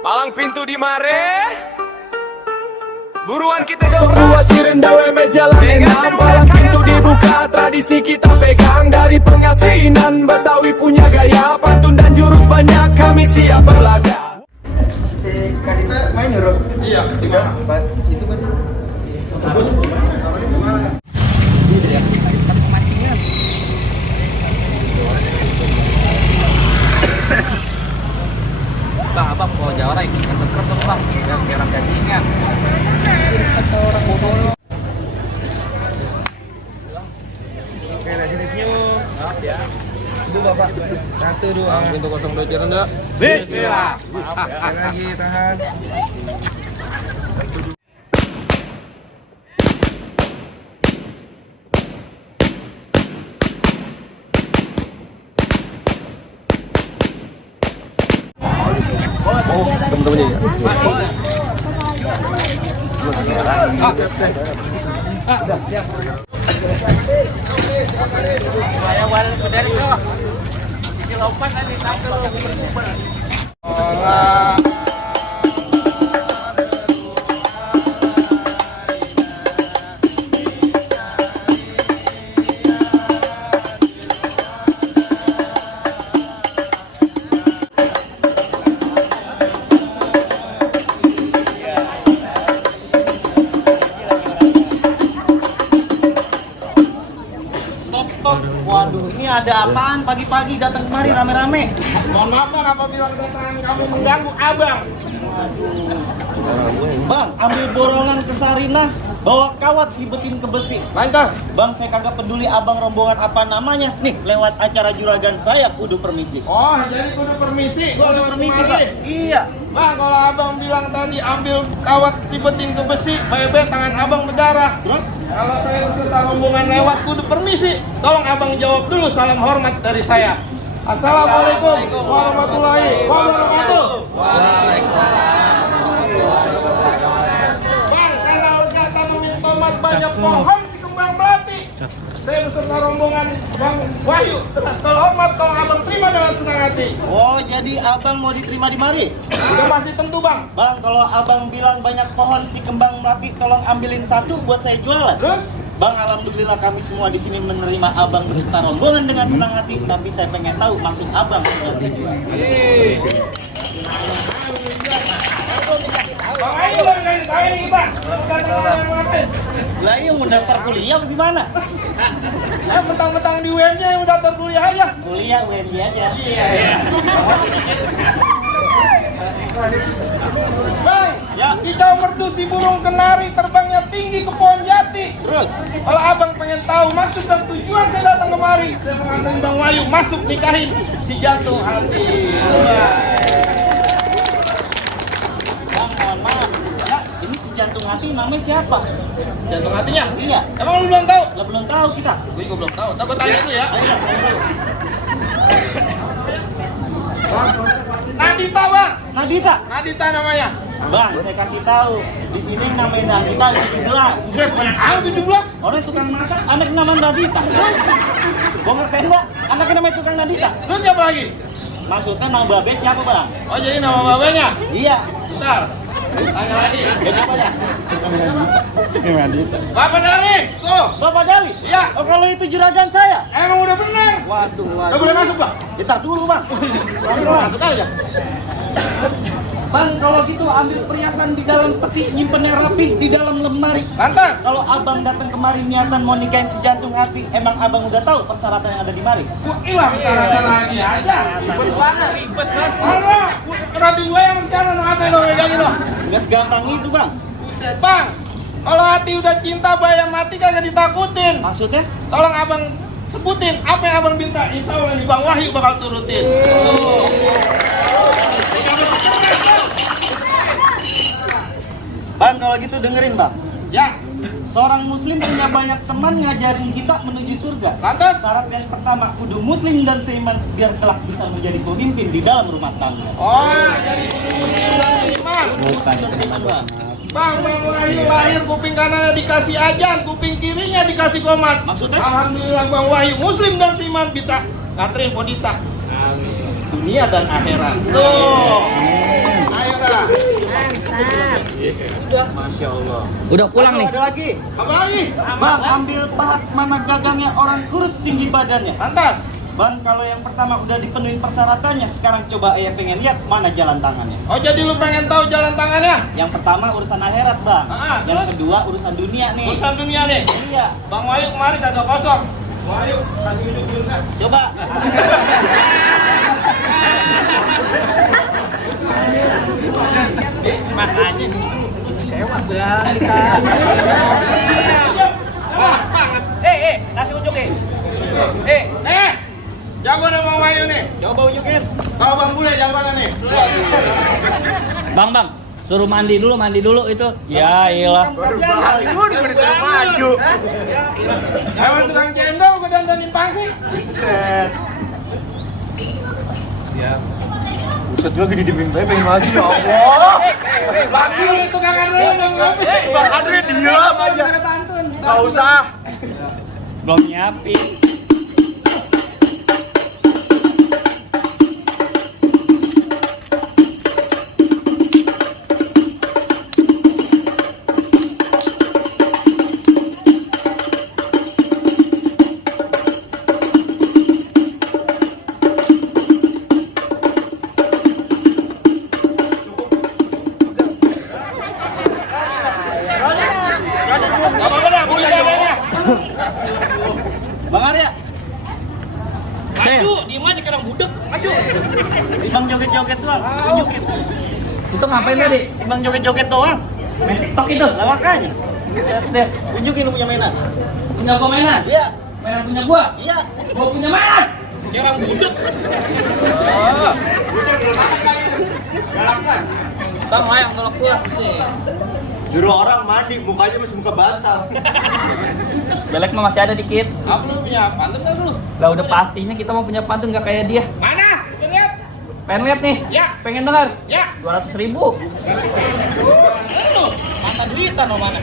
Palang pintu di mare. Buruan kita Semua cirendawe meja lanenam. Palang pintu dibuka, tradisi kita pegang. Dari pengasinan Betawi punya gaya, pantun dan jurus banyak, kami siap berlaga. Si Kadita main ya, Rob? Iya, di mana? Itu kan. Bang, abang bawa jawara ini keker tuh bang, biar sekarang gantingan. Kata orang bodoh. Oke, dari sini senyum. Maaf ya. Itu bapak. 1, 2. Pintu 02 Cirenda. Bismillah. Sekali lagi, tahan. Temen-temennya ya. Stop. Waduh, ini ada apaan pagi-pagi datang kemari rame-rame? Mohon maaf bang, apabila kedatangan kamu mengganggu abang. Bang, ambil borongan ke Sarinah, bawa kawat libetin ke besi. Lantas. Bang, saya kagak peduli abang rombongan apa namanya. Nih, lewat acara juragan saya kudu permisi. Oh, jadi kudu permisi. Gua Kudu lewat permisi, kemari. Bang. Iya. Bang, kalau abang bilang tadi ambil kawat libetin ke besi, bebe tangan abang berdarah. Terus? Kalau saya beserta rombongan lewat kudu permisi. Tolong abang jawab dulu salam hormat dari saya. Assalamualaikum warahmatullahi wabarakatuh. Bang, karena udah tanamin tomat banyak pohon si kembang melati. Saya beserta rombongan Bang Wahyu. Kalau hormat, tolong abang terima dengan senang hati. Oh, jadi abang mau diterima di mari? Sudah pasti tentu bang. Bang, kalau abang bilang banyak pohon si kembang melati, tolong ambilin satu buat saya jualan. Terus? Bang, alhamdulillah kami semua di sini menerima abang beserta rombongan dengan senang hati. Tapi saya pengen tahu maksud abang. Bang Ayu bang, kayak tahu ini kita. Kita yang ngapain? Lah iya mau daftar kuliah apa gimana? Mentang-mentang di UMJ yang udah terkuliah aja. Kuliah UMJ aja. Iya. Bang, Ya. kicau merdu si burung kenari terbangnya tinggi ke pohon jati. Terus? Kalau abang pengen tahu maksud dan tujuan saya datang kemari, saya mengantar Bang Wahyu masuk nikahin si jantung hati. Bang, mohon maaf. Ya, ini si jantung hati namanya siapa? Jantung hatinya? Iya. Emang lu belum tahu? Lah belum tahu kita. Gue juga belum tahu. Tapi tanya itu ya. Ayo, Nadita bang, Nadita. Nadita namanya. Bang, saya kasih tahu. Di sini namanya Nadita 17. Sudah banyak kali 17. Orang tukang masak, anak namanya Nadita. Gua ngerti enggak? Anaknya namanya tukang Nadita. Terus siapa lagi? Maksudnya nama babe siapa, Bang? Oh jadi nama babanya? Iya. Bentar. Tanya lagi. Ya, siapa ya? Bapak Dali, tuh. Bapak Dali? Iya. Oh, kalau itu juragan saya? Emang udah bener. Waduh, Udah boleh masuk bang? Kita dulu, Bang. Masuk aja. Bang, kalau gitu ambil perhiasan di dalam peti, nyimpennya rapi di dalam lemari. Lantas. Kalau abang datang kemari niatan mau nikahin si jantung hati, emang abang udah tahu persyaratan yang ada di mari? Gua hilang cara lagi aja. Ribet banget. Ribet banget. Mana? Nanti gue yang bicara no hati lo megangin lo. Nggak segampang itu, Bang. Bang, kalau hati udah cinta bayar mati kagak ditakutin. Maksudnya? Tolong abang sebutin apa yang abang minta. Insya Allah nih Bang Wahyu bakal turutin. Bang, kalau gitu dengerin, Bang. Ya, Seorang muslim punya banyak teman ngajarin kita menuju surga. lantas. Syarat yang pertama, kudu muslim dan seiman biar kelak bisa menjadi pemimpin di dalam rumah tangga. Oh, jadi iman. Bang Wahyu lahir kuping kanannya dikasih ajan, kuping kirinya dikasih komat. Maksudnya? Alhamdulillah Bang Wahyu muslim dan seiman bisa nganterin Podita. Amin. Dunia dan akhirat. Tuh. Ayo dah. Masya Allah. Udah pulang nih. Ada lagi. Apa lagi? Bang, ambil pahat mana gagangnya orang kurus tinggi badannya. Lantas. Bang, kalau yang pertama udah dipenuhi persyaratannya, sekarang coba ayah pengen lihat mana jalan tangannya. Oh, jadi lu pengen tahu jalan tangannya? Yang pertama urusan akhirat, Bang. Yang terus? kedua urusan dunia nih. Urusan dunia nih. Iya. Bang Wahyu kemarin kagak kosong. Bang Wahyu kasih hidup urusan. Coba. Makanya sewa bang kita. Nasi ujuk Jago nih Bang Wahyu nih. Coba unjukin. Kalau Bang Bule jagoannya nih. Bang, suruh mandi dulu itu. Ya iyalah. Maju. Emang tukang cendol gue dandanin pangsi. Set. Buset lagi di dinding pengen maju ya Allah. Lagi tukang Andre yang ngopi. Bang Andre diam aja. Gak usah. Belum nyiapin. Bang Arya. Maju, diem aja kadang budek, maju. Bang joget-joget doang, tunjukin. Itu ngapain tadi? Bang joget-joget doang. Main TikTok itu. Lah makanya. Deh, Tunjukin lu punya mainan. punya gua mainan. Iya. Mainan punya gua. Iya. Gua punya mainan. Sekarang budek. Sama yang kalau gua sih. Juru orang mandi, mukanya masih muka bantal. Belek mah masih ada dikit. Apa lu punya pantun gak lu? Lah udah pastinya kita mau punya pantun gak kayak dia. Mana? Lihat. Pengen lihat nih? Ya. Pengen dengar? Ya. 200.000. Lu mata duitan lo mana?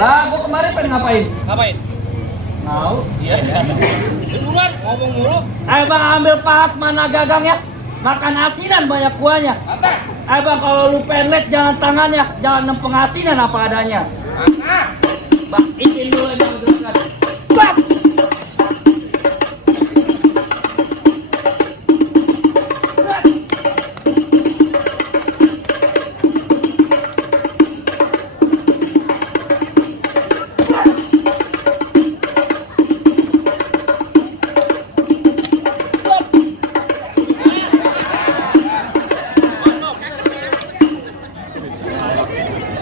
Lah, gua kemarin pengen ngapain? Ngapain? Mau? Iya. Duluan ngomong mulu. Ayo bang, ambil pahat mana gagangnya. Makan asinan banyak kuahnya. Atas. Ayo bang, kalau lu pengen lihat jangan tangannya, jangan nempeng asinan apa adanya. Ah. Bang, izin dulu yang berangkat. Bang!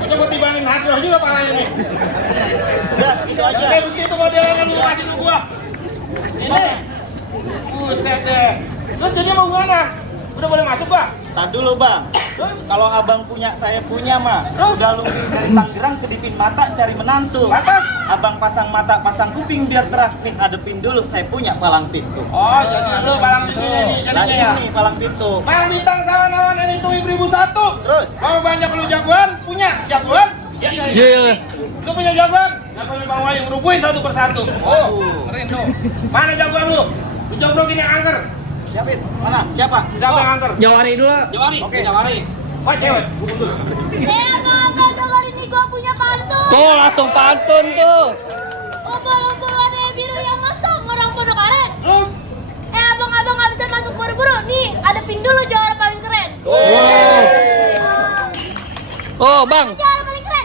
Udah gue tibanin hadroh juga palanya nih. Udah, segitu aja. Oke, begitu modelnya kan lu kasih ke gua. Ini. Buset deh. Terus jadi mau gimana? Udah boleh masuk gua? Tar dulu bang. Kalau abang punya, saya punya mah. Udah lu dari Tangerang kedipin mata cari menantu. Atas. Abang pasang mata, pasang kuping biar terang. Nih hadepin dulu, saya punya palang pintu. Oh, jadi lu palang pintunya ini Nah jadinya ya. ini palang pintu. Palang bintang sawan-sawan ini tuh 1001. Terus? Kalau banyak lu jagoan, punya jagoan? Iya. Lu punya jagoan? Jagoannya Bang Wahyu ngerubuhin satu persatu. Oh, Keren dong. Mana jagoan lu? Lu joglokin yang angker. siapin. Mana? Siapa? Siapa yang angker? Jawari dulu. Jawari, Oke. jawari. Wah, cewek. Apa dengar ini gua punya pantun. Tuh langsung pantun tuh. Umpul-umpul warna biru yang masang orang pondok aren. Terus? Abang-abang nggak bisa masuk buru-buru. Nih, adepin dulu juara paling keren. Oh bang. Juara paling keren.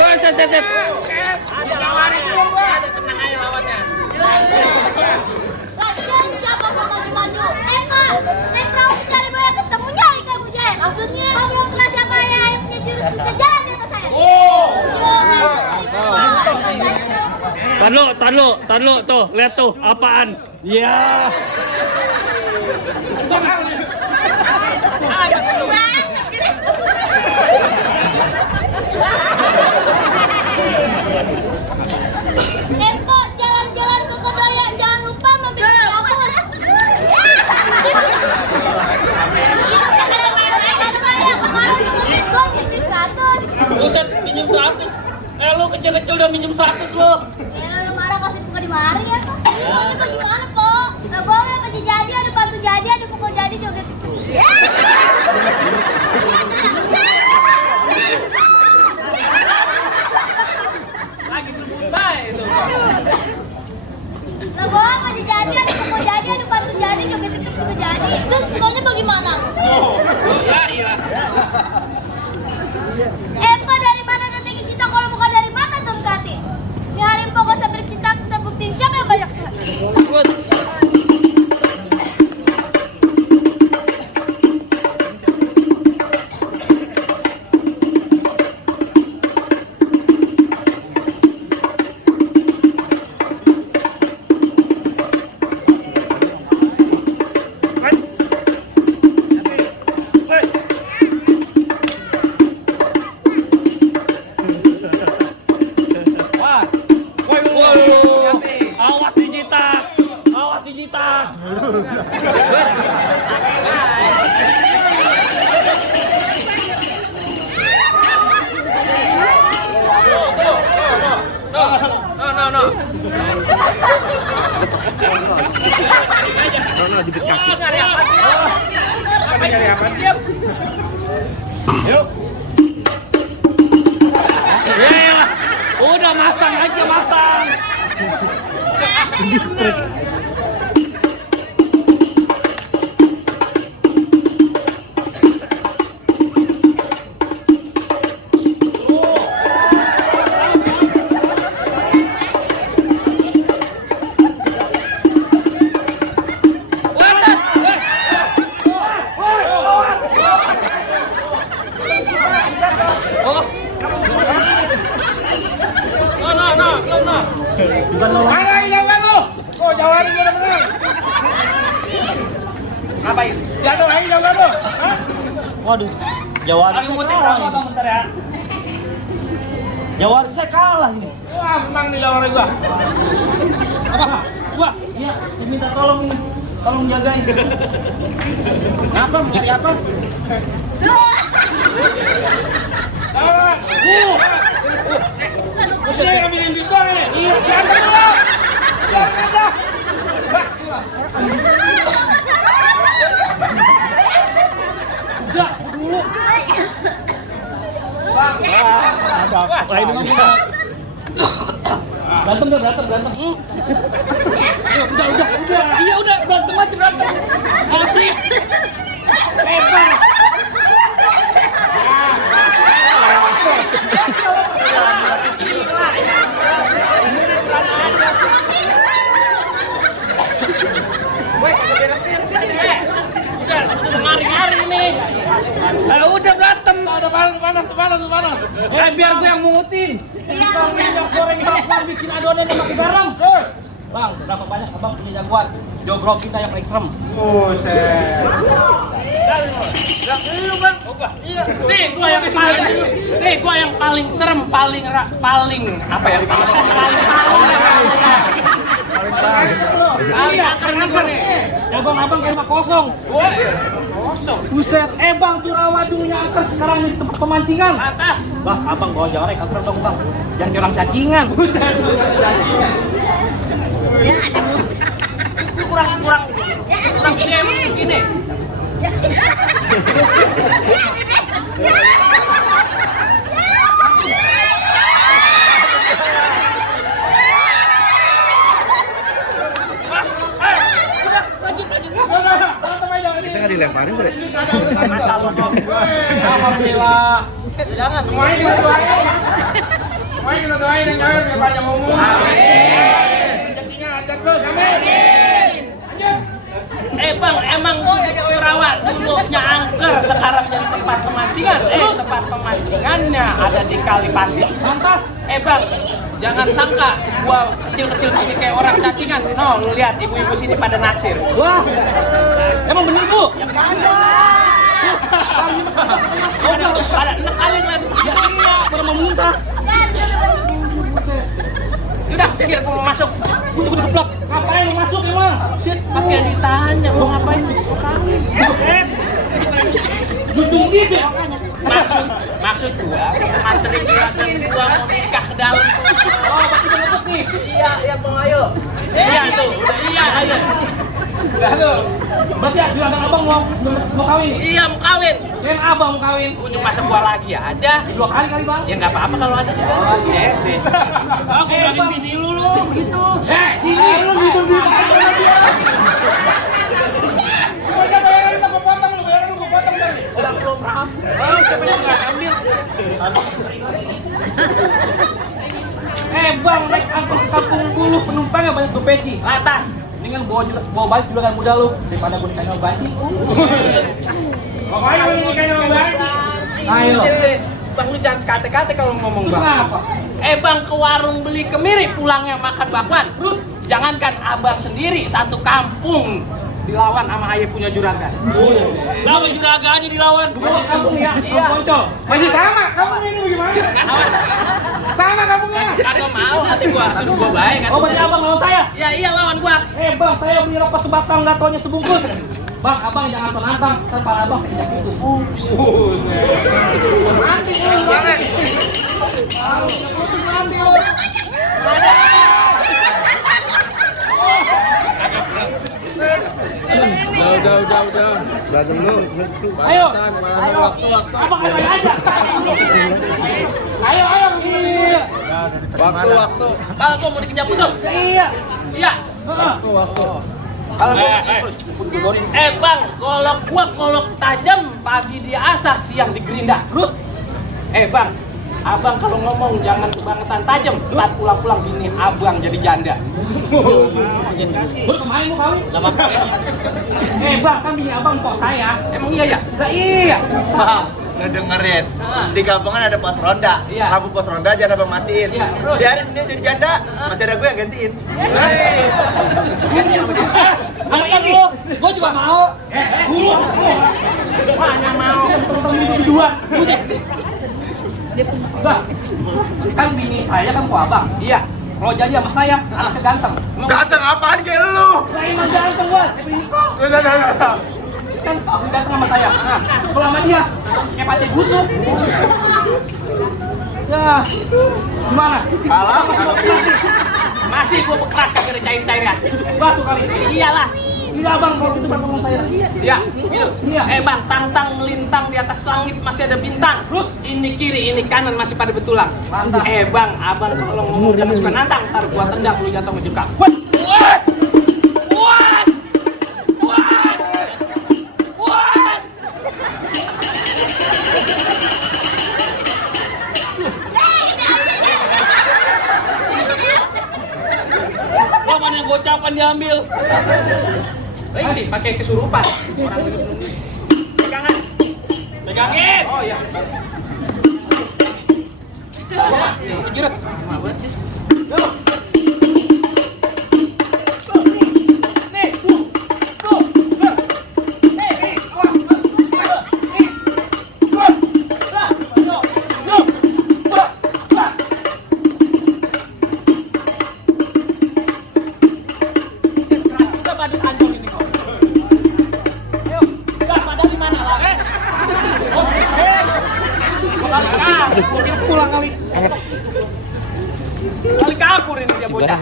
Wah, set. Ada jawari dulu gua. Ada tenang aja lawannya. Lagian siapa mau maju-maju? Pak, naik perahu cari buaya ketemunya ikan mujair. Maksudnya? Kau belum pernah siapa yang punya jurus bisa jalan di atas saya. Tar lu tuh, lihat tuh apaan? Ya. Tempo jalan-jalan ke Kedaya, jangan lupa mampir ke kampus. Buset, minjem 100. Lu kecil-kecil udah minjem 100 lu. Ya lu marah kasih buka di mari ya. Pokoknya bagaimana kok? Gak boleh baju jadi, ada bantu jadi, ada pukul jadi joget. siapa diam. Yuk. Ya, udah masang aja masang. Mana jauhan lu? Oh, jauhan ini udah menang. Ngapain? Jatuh lagi jauhan lu. Hah? Waduh, Jawa Aku mau tinggal apa bentar ya? Jawa saya kalah ini. Wah, menang nih jauhan gua. Apa? Gua? Iya, diminta tolong jagain. Apa? Mencari apa? Dia yang ambilin duit doang nih. Iya, diantar dulu. Jangan aja. Bah, gila. Udah, dulu. Wah, ini mah Berantem. Udah. Iya udah berantem aja berantem. Asli. Hebat. Udah ngari-ngari nih. Udah berantem. Udah panas. Biar gue yang mungutin. Bang, minyak goreng bang, bikin adonan yang pakai garam. Terus. Bang, berapa banyak abang punya jagoan? Jogrok kita yang paling serem. Buset. Nih, gua yang paling serem, paling apa ya? Paling akar nih gua nih. Jagoan abang kayak kosong. Kosong. Buset, bang, tuh rawa dulunya akar sekarang di tempat pemancingan. Atas. Bah, abang bawa jangan akar dong bang. Jangan kayak orang cacingan. Buset. Kurang gini. Dilemparin boleh? Alhamdulillah. Jangan Semuanya kita doain yang jangan biar banyak ngomong. Rezekinya lancar terus, amin. Bang, emang rawa dulunya angker, sekarang jadi tempat pemancingan. Tempat pemancingannya ada di Kali Pasir. Lantas, bang, jangan sangka gua kecil-kecil begini kayak orang cacingan. No, lu lihat ibu-ibu sini pada naksir. Wah, emang bener bu? Pada enak kali ngeliat. Iya, pada mau muntah. Udah, pikir aku mau masuk. Untuk dikeplak. Ngapain lu masuk emang? Shit, pakai ditanya mau ngapain? Mau kawin. Dudung gitu. Maksud gua, materi juragan gua mau nikah ke dalam. Oh, berarti udah ngebut nih. Iya, Bang, ayo. Iya tuh, udah iya, ayo. Berarti juragan abang mau kawin? Iya, mau kawin. Yang abang mau kawin? Unjuk masa gua lagi ada. 2 kali kali bang? Ya nggak apa-apa kalau ada juga. Oh, iya. Aku bilangin bini lu begitu. Lu gitu duit aja sama dia. Pokoknya bayaran lu gua potong tadi. Udah belum paham. Siapa yang nggak ambil? Bang, naik angkot kampung bulu penumpangnya banyak gopeci. Atas. Mendingan bawa balik juga kan muda lu daripada gue nikahnya banci. Pokoknya lu ini kayak baik. Ayo. Bang, lu jangan sekate-kate kalau ngomong bang. Kenapa? Bang, ke warung beli kemiri, pulangnya makan bakwan. Terus jangankan abang sendiri, satu kampung dilawan sama ayah punya juragan. Lawan juragan aja dilawan. Dua kampung ya, Iya. Poncol. Masih sama, kampung ini bagaimana? Sama kampungnya. Kagak mau, nanti gua suruh gua baik kan. Oh, berarti abang lawan saya? Ya iya lawan gua. Bang, saya beli rokok sebatang, nggak taunya sebungkus. Bang, abang jangan sonantang, ntar pala abang sejak itu. Nanti lu banget. Nanti lu. Udah. Ayo. Abang aja. Ayo. Iya. Waktu. Kalau gua mau dikejar putus. Iya. Waktu. Bang, golok tajam, pagi diasah, siang digerinda. Terus, bang, abang kalau ngomong jangan kebangetan tajam. Ntar pulang-pulang gini, abang jadi janda. Kemarin mau kawin? Bang, kan bini abang kok saya. Emang iya ya? Iya. Ngedengerin di kampungan ada pos ronda. Iya. Lampu pos ronda jangan abang matiin. Iya, terus? Biarin dia jadi janda, masih ada gue yang gantiin. Kalau ini, gue juga mau. Dulu. Hanya mau. Dua. Bang, kan bini saya kan kok abang. Iya. Kalau jadi sama saya, anaknya ganteng. Ganteng apaan kayak lu? Lah emang ganteng gua, bini kok. Kan aku ganteng sama saya. Kalau sama dia, kayak pati busuk. Ya, gimana? Kalah apa kalau Masih gua bekeras kagak ada cair-cairan. Batu kali. Iyalah. Iya bang, kalau itu bang ngomong saya. Iya, gitu. Iya. Bang, tantang melintang di atas langit masih ada bintang. Terus ini kiri, ini kanan masih pada betulang. Mantap. Bang, abang kalau ngomong jangan suka nantang, ntar gua tendang lu jatuh ngejekak. Mana yang gocapan diambil? Baik sih, pakai kesurupan. Orang bener-bener. Pegangan. Pegangin. Oh iya. Jerat. Yo. Nih. Tuh. Nih. Kali kabur ini dia bocah.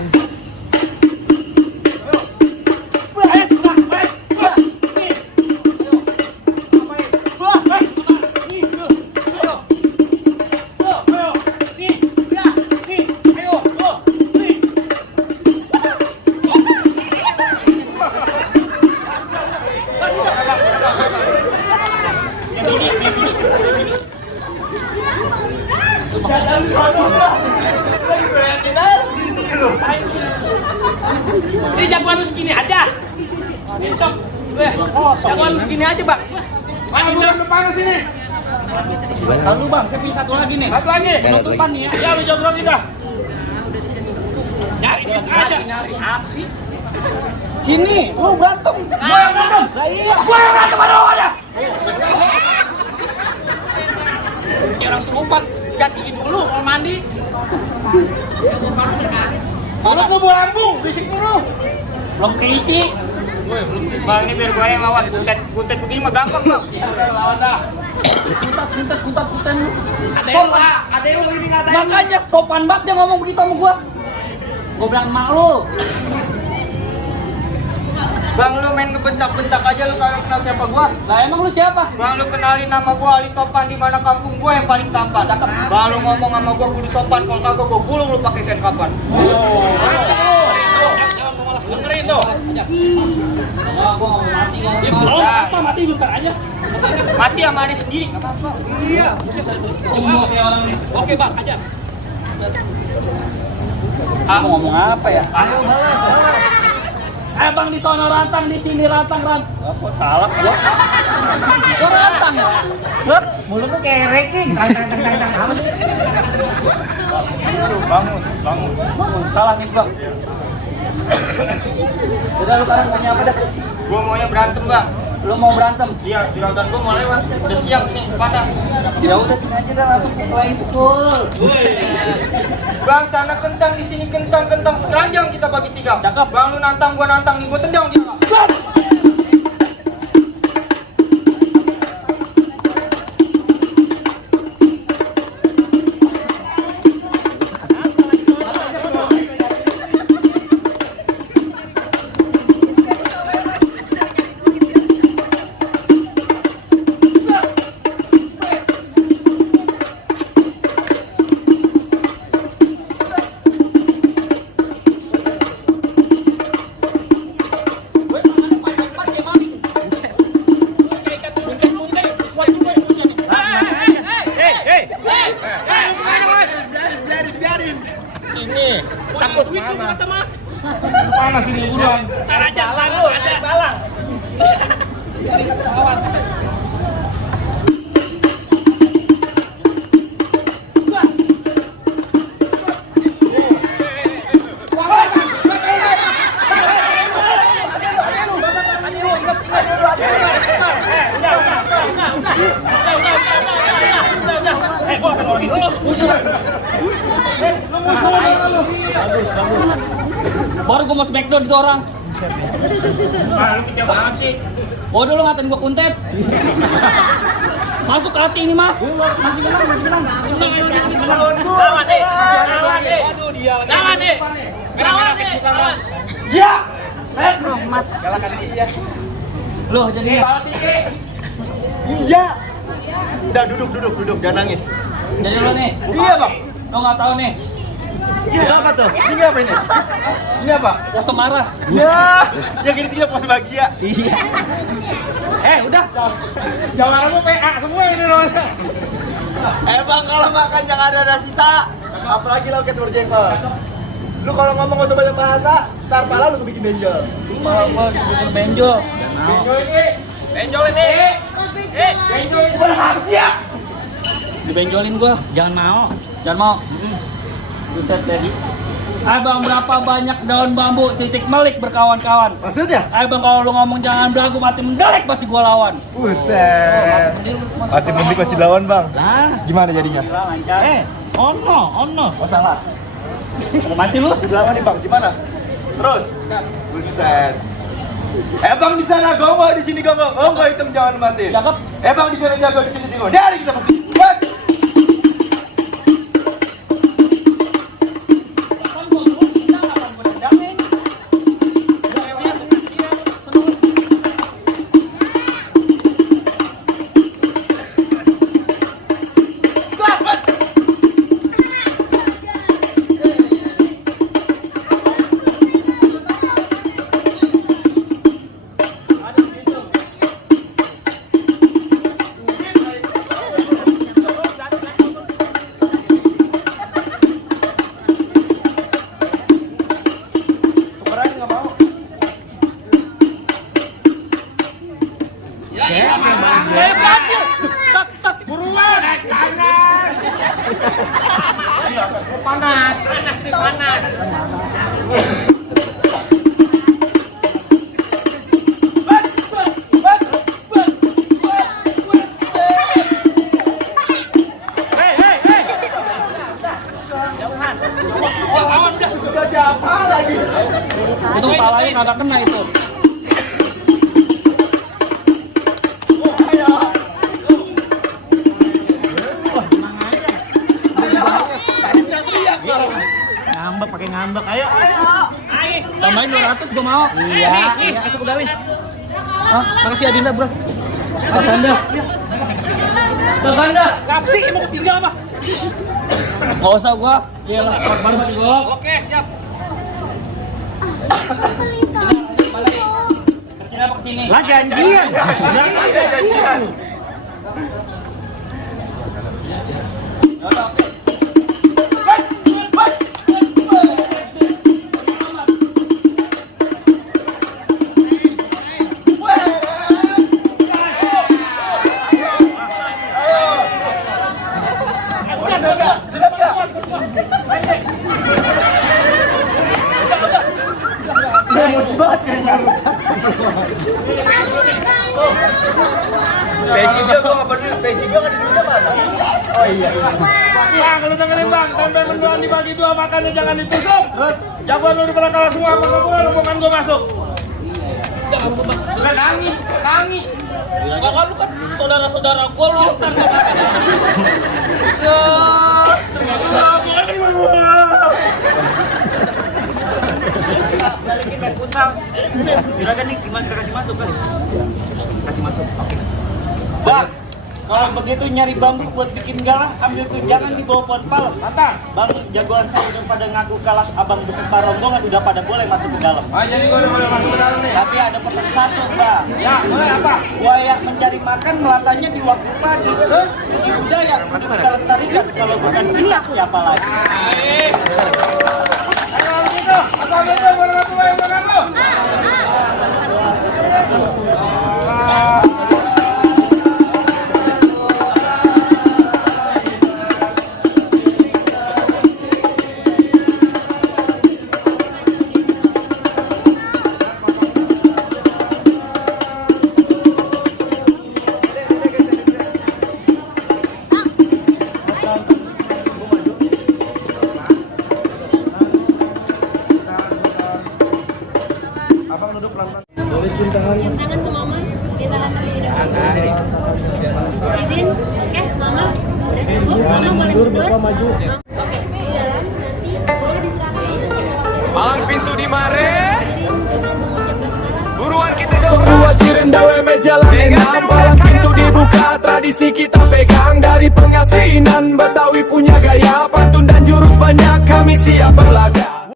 Ini jagoan lu segini aja. Jagoan lu segini aja, Bang. Mana belum depan sini? Lalu bang, saya punya satu lagi nih. Satu lagi. Penutupan nih ya. Ya, lu jago lagi dah. Nyari aja. Nyari apa sih? Sini, lu berantem. Gua yang berantem. Lah iya. Gua yang berantem ada aja. Kayak orang serupan. Ganti dulu mau mandi. Mulut lu bau lambung, berisik mulu. Belum keisi. Bang, ini biar gue yang lawan. Kuntet begini mah gampang, Bang. Lawan dah. Kuntet lu. Ada yang ini ngatain. Makanya sopan banget dia ngomong begitu sama gua. Gua bilang emak lu. Bang, lu main kebentak-bentak aja, lu kagak kenal siapa gua. Lah emang lu siapa? Bang, lu kenalin nama gua Ali Topan, di mana kampung gua yang paling tampan. Bang, lu ngomong sama gua kudu sopan, kalau kagak gua gulung lu pakai kain kapan. Dengerin tuh. Gua mau mati kan. Apa mati bentar aja. Mati sama adik sendiri. Iya. Cuma kayak orang nih. Oke, Bang, aja. Mau ngomong apa ya? Ayo, Bang di sono rantang, di sini rantang. Kok salah gua? Gua rantang ya. Mulut lu kayak reking. Tang apa sih? Bangun. Salah nih, Bang. Udah lu sekarang punya apa dah? Gua maunya berantem, Bang. Lu mau berantem? Iya, juragan gua mau lewat. Udah siang nih, panas. Ya udah sini aja dah langsung pukul. Bang, sana kentang, di sini kentang sekeranjang kita bagi 3. Cakep. Bang, lu nantang, gua nantang nih, gua tendang dia. kata mah. Panas ini buruan. Ntar aja ada balang. Baru gue mau smackdown itu orang. Lu kita banget sih. Bodoh lu ngatain gue kuntet. Masuk ke hati ini mah. Lawan deh. Aduh dia lagi. Lawan deh. Lawan deh. Ya. Lu jadi Iya. Udah duduk, jangan nangis. jadi lu nih. Iya, Bang. Lu nggak tahu nih. Iya, apa tuh? Ini apa ini? Ini apa? Pose marah. Ya, yang ini tidak pos bahagia. Iya. Udah. Jawabanmu PA semua ini Ron. Bang, kalau makan jangan ada sisa. Apalagi lo kayak berjengkol. Lu kalau ngomong gak usah banyak bahasa, ntar pala lu bikin benjol. Mau bikin benjol. Benjol ini. Benjol itu apa sih ya? Dibenjolin gua. Jangan mau. Buset deh. Abang berapa banyak daun bambu titik melik berkawan-kawan. Maksudnya? Abang kalau lu ngomong jangan belagu mati mendelik pasti gua lawan. Buset. Mati mendik pasti lawan, Bang. Nah, Gimana jadinya? lancar. Oh salah. Mati lu? Dilawan nih, Bang. Gimana? Terus. Buset. Bang di sana gongo, di sini gongo. Gongo hitam jangan matiin. Cakep. Bang di sana jago, di sini jago. Dari kita pasti. Buat. Panas nih panas. Udah siapa lagi? Itu kepalanya kagak kena itu. Ngambek pakai ngambek. Ayo. Tambahin 200 gua mau. Iya, aku pedalin. Makasih Adinda, Bro. Ganda. Ganda. Kapsi mau ketinggal apa? Enggak usah gua. Iya lah, baru mati golok. Oke, siap. Kesini apa kesini? Lah janjian. Janjian. Peci dia gua nggak peduli, peci gua kan di sini mana? Oh iya. Bang, lu dengerin Bang, tempe mendoan dibagi dua makannya jangan ditusuk. Terus jagoan lu udah kalah semua, rombongan gua masuk. Bukan nangis. Kakak lu kan saudara-saudara gua lu. Balikin dan utang. Juragan nih gimana kita kasih masuk kan? Kasih masuk. Oke. Bang, kalau begitu nyari bambu buat bikin galah, ambil tunjangan di bawah pohon pal. Atas. Bang, jagoan saya udah pada ngaku kalah, abang beserta rombongan udah pada boleh masuk ke dalam. Jadi gua udah boleh masuk ke dalam nih. Tapi ada pesan satu, Bang. Ya, boleh apa? Buaya mencari makan melatanya di waktu pagi. Terus seni budaya untuk kita lestarikan. Kalau bukan kita siapa lagi? Ayo, gitu. Abang duduk pelan-pelan. Cium tangan ke mama. Kita tahan terlebih dahulu. Izin, oke, mama. Udah cukup, mama boleh mundur. Oke, di dalam nanti boleh diserahkan. Palang pintu di mare. Dengan mengucap basmalah. Buruan kita semua cirendawe meja lanengan. Palang pintu dibuka, tradisi kita pegang. Dari pengasinan Betawi punya gaya, pantun dan jurus banyak, kami siap berlaga.